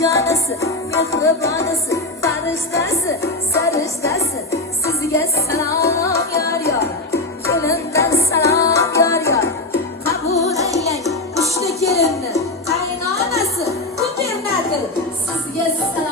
canısı, mehribonisi, farishtasi, sarishtasi. Sizga salom yor yor, kelindan salom yor yor. Qabul aylang ushla kelinni, qaynonasi Gubernator. Sizga salom